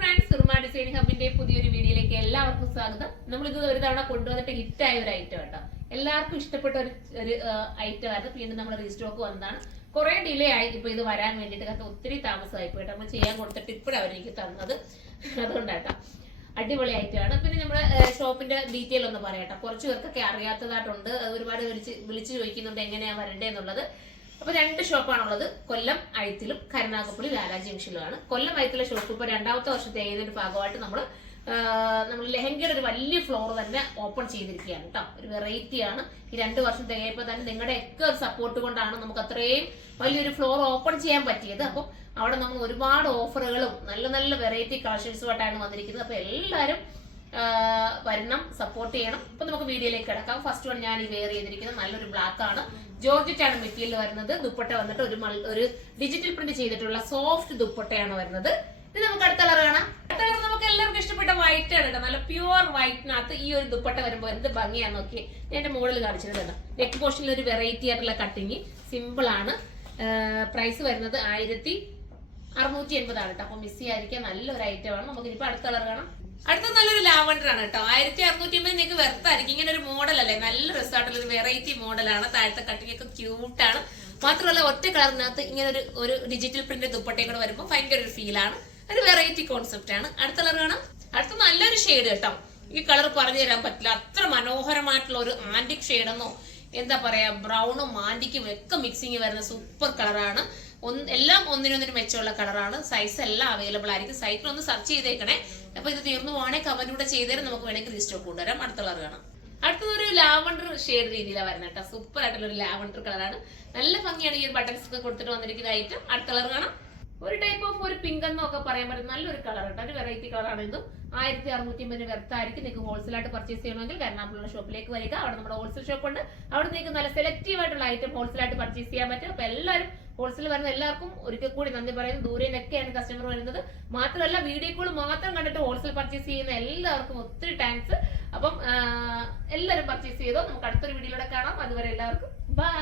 Friends, Soorma designing ഹബിന്റെ പുതിയൊരു വീഡിയോയിലേക്ക് എല്ലാവർക്കും സ്വാഗതം. നമ്മളിത് ഒരു തവണ കൊണ്ടുവന്നിട്ട് ഹിറ്റായ ഒരു ഐറ്റം കേട്ടോ. എല്ലാവർക്കും ഇഷ്ടപ്പെട്ട ഒരു ഐറ്റം ആയിരുന്നു. വീണ്ടും നമ്മൾ റീസ്റ്റോക്ക് വന്നതാണ്. കുറെ ഡിലേ ആയി ഇപ്പൊ ഇത് വരാൻ വേണ്ടിയിട്ട്, കാരണം ഒത്തിരി താമസമായി പോയിട്ട് നമ്മൾ ചെയ്യാൻ കൊടുത്തിട്ട് ഇപ്പോഴാണ് അവരെനിക്ക് തന്നത്. അതുകൊണ്ടാട്ടോ അടിപൊളി ഐറ്റമാണ്. പിന്നെ നമ്മുടെ ഷോപ്പിന്റെ ഡീറ്റെയിൽ ഒന്ന് പറയാട്ടോ. കുറച്ച് പേർക്കൊക്കെ അറിയാത്തതായിട്ടുണ്ട്. ഒരുപാട് വിളിച്ച് ചോദിക്കുന്നുണ്ട് എങ്ങനെയാ വരണ്ടേന്നുള്ളത്. അപ്പൊ രണ്ട് ഷോപ്പാണുള്ളത്. കൊല്ലം അഴുത്തിലും കരുനാഗപ്പള്ളി ലാലാജി ജംഗ്ഷനിലുമാണ്. കൊല്ലം അഴുത്തിലെ ഷോപ്പ് ഇപ്പൊ രണ്ടാമത്തെ വർഷത്തെ ഏതൊരു ഭാഗമായിട്ട് നമ്മൾ ലെഹങ്കയുടെ ഒരു വലിയ ഫ്ലോർ തന്നെ ഓപ്പൺ ചെയ്തിരിക്കുകയാണ് കേട്ടോ. ഒരു വെറൈറ്റിയാണ്. ഈ 2 വർഷം തികയപ്പോൾ തന്നെ നിങ്ങളുടെ ഒക്കെ ഒരു സപ്പോർട്ട് കൊണ്ടാണ് നമുക്ക് അത്രയും വലിയൊരു ഫ്ലോർ ഓപ്പൺ ചെയ്യാൻ പറ്റിയത്. അപ്പം അവിടെ നമ്മൾ ഒരുപാട് ഓഫറുകളും നല്ല നല്ല വെറൈറ്റി കളക്ഷൻസുമായിട്ടാണ് വന്നിരിക്കുന്നത്. അപ്പൊ എല്ലാവരും വരണം, സപ്പോർട്ട് ചെയ്യണം. ഇപ്പൊ നമുക്ക് വീഡിയോയിലേക്ക് കിടക്കാം. ഫസ്റ്റ് വൺ ഞാൻ ഈ വെയർ ചെയ്തിരിക്കുന്നത് നല്ലൊരു ബ്ലാക്ക് ആണ്. ജോർജറ്റ് ആണ് മെറ്റീരിയൽ വരുന്നത്. ദുപ്പട്ട വന്നിട്ട് ഒരു ഡിജിറ്റൽ പ്രിന്റ് ചെയ്തിട്ടുള്ള സോഫ്റ്റ് ദുപ്പട്ടയാണ് വരുന്നത്. ഇത് നമുക്ക് അടുത്ത കളർ കാണാം. അടുത്ത കളർ നമുക്ക് എല്ലാവർക്കും ഇഷ്ടപ്പെട്ട വൈറ്റ് ആണ് കേട്ടോ. നല്ല പ്യുവർ വൈറ്റിനകത്ത് ഈ ഒരു ദുപ്പട്ട വരുമ്പോൾ എന്ത് ഭംഗിയാന്ന് നോക്കി. ഞാൻ എന്റെ മോഡൽ കാണിച്ചിട്ടുണ്ട്. നെക്ക് പോർഷനിൽ ഒരു വെറൈറ്റി ആയിട്ടുള്ള കട്ടിങ്, സിമ്പിൾ ആണ്. പ്രൈസ് വരുന്നത് 1680 ആണ് കേട്ടോ. അപ്പൊ മിസ് ചെയ്യാതിരിക്കാൻ നല്ലൊരു ഐറ്റം ആണ്. നമുക്ക് ഇനിയിപ്പോ അടുത്ത കളർ കാണാം. അടുത്ത നല്ലൊരു ലാവണ്ടർ ആണ് കേട്ടോ. 1650 നിങ്ങൾക്ക് വെറുതായിരിക്കും. ഇങ്ങനെ ഒരു മോഡൽ അല്ലേ, നല്ല രസമായിട്ടുള്ള ഒരു വെറൈറ്റി മോഡലാണ്. താഴത്തെ കട്ടിങ് ഒക്കെ ക്യൂട്ടാണ്. മാത്രമല്ല ഒറ്റ കളറിനകത്ത് ഇങ്ങനെ ഒരു ഡിജിറ്റൽ പ്രിന്റ് ദുപ്പട്ടയും കൂടെ വരുമ്പോൾ ഭയങ്കര ഒരു ഫീലാണ്. ഒരു വെറൈറ്റി കോൺസെപ്റ്റ് ആണ്. അടുത്ത കളർ കാണാം. അടുത്ത നല്ലൊരു ഷെയ്ഡ് കേട്ടോ. ഈ കളർ പറഞ്ഞു തരാൻ പറ്റില്ല, അത്ര മനോഹരമായിട്ടുള്ള ഒരു ആന്റിക് ഷെയ്ഡെന്നോ എന്താ പറയാ, ബ്രൗണും ആന്റിക്കും ഒക്കെ മിക്സിങ് വരുന്ന സൂപ്പർ കളറാണ്. എല്ലാം ഒന്നിനൊന്നിനും മെച്ചമുള്ള കളറാണ്. സൈസ് എല്ലാം അവൈലബിൾ ആയിരിക്കും. സൈറ്റിൽ ഒന്ന് സെർച്ച് ചെയ്തേക്കണേ. അപ്പൊ ഇത് തീർന്നു പോവാണെങ്കിൽ കമന്റ് കൂടെ ചെയ്തേരം നമുക്ക് വേണമെങ്കിൽ റീസ്റ്റോക്ക് കൊണ്ടുവരാം. അടുത്ത കളർ കാണാം. അടുത്തതൊരു ലാവണ്ടർ ഷെയ്ഡ് രീതിയിലാണ് വരുന്നത് കേട്ടോ. സൂപ്പർ ആയിട്ടുള്ള ഒരു ലാവണ്ടർ കളറാണ്. നല്ല ഭംഗിയാണ് ഈ ഒരു ബട്ടൺസ് ഒക്കെ കൊടുത്തിട്ട് വന്നിരിക്കുന്ന ഐറ്റം. അടുത്ത കളർ കാണാം. ഒരു ടൈപ്പ് ഓഫ് ഒരു പിങ്ക് എന്നൊക്കെ പറയാൻ പറ്റും. നല്ലൊരു കളർ കേട്ടോ. ഒരു വെറൈറ്റി കളറാണ് ഇതും. 1650 വെർത്തായിരിക്കും. നിങ്ങൾക്ക് ഹോൾസെയിലായിട്ട് പർച്ചേസ് ചെയ്യണമെങ്കിൽ എറണാകുളം ഷോപ്പിലേക്ക് വരിക. അവിടെ നമ്മുടെ ഹോൾസെയിൽ ഷോപ്പ് ഉണ്ട്. അവിടെ നിങ്ങൾക്ക് നല്ല സെലക്റ്റീവ് ആയിട്ടുള്ള ഐറ്റം ഹോൾസെയിലായിട്ട് പർച്ചേസ് ചെയ്യാൻ പറ്റും. അപ്പൊ എല്ലാവരും ഹോൾസെയിൽ വരുന്ന എല്ലാവർക്കും ഒരിക്കൽ കൂടി നന്ദി പറയുന്നു. ദൂരെ നിന്നൊക്കെയാണ് കസ്റ്റമർ വരുന്നത്. മാത്രമല്ല വീഡിയോ കോൾ മാത്രം കണ്ടിട്ട് ഹോൾസെയിൽ പർച്ചേസ് ചെയ്യുന്ന എല്ലാവർക്കും ഒത്തിരി താങ്ക്സ്. അപ്പം എല്ലാവരും പർച്ചേസ് ചെയ്തോ. നമുക്ക് അടുത്തൊരു വീഡിയോയിലൂടെ കാണാം. അതുവരെ എല്ലാവർക്കും ബൈ.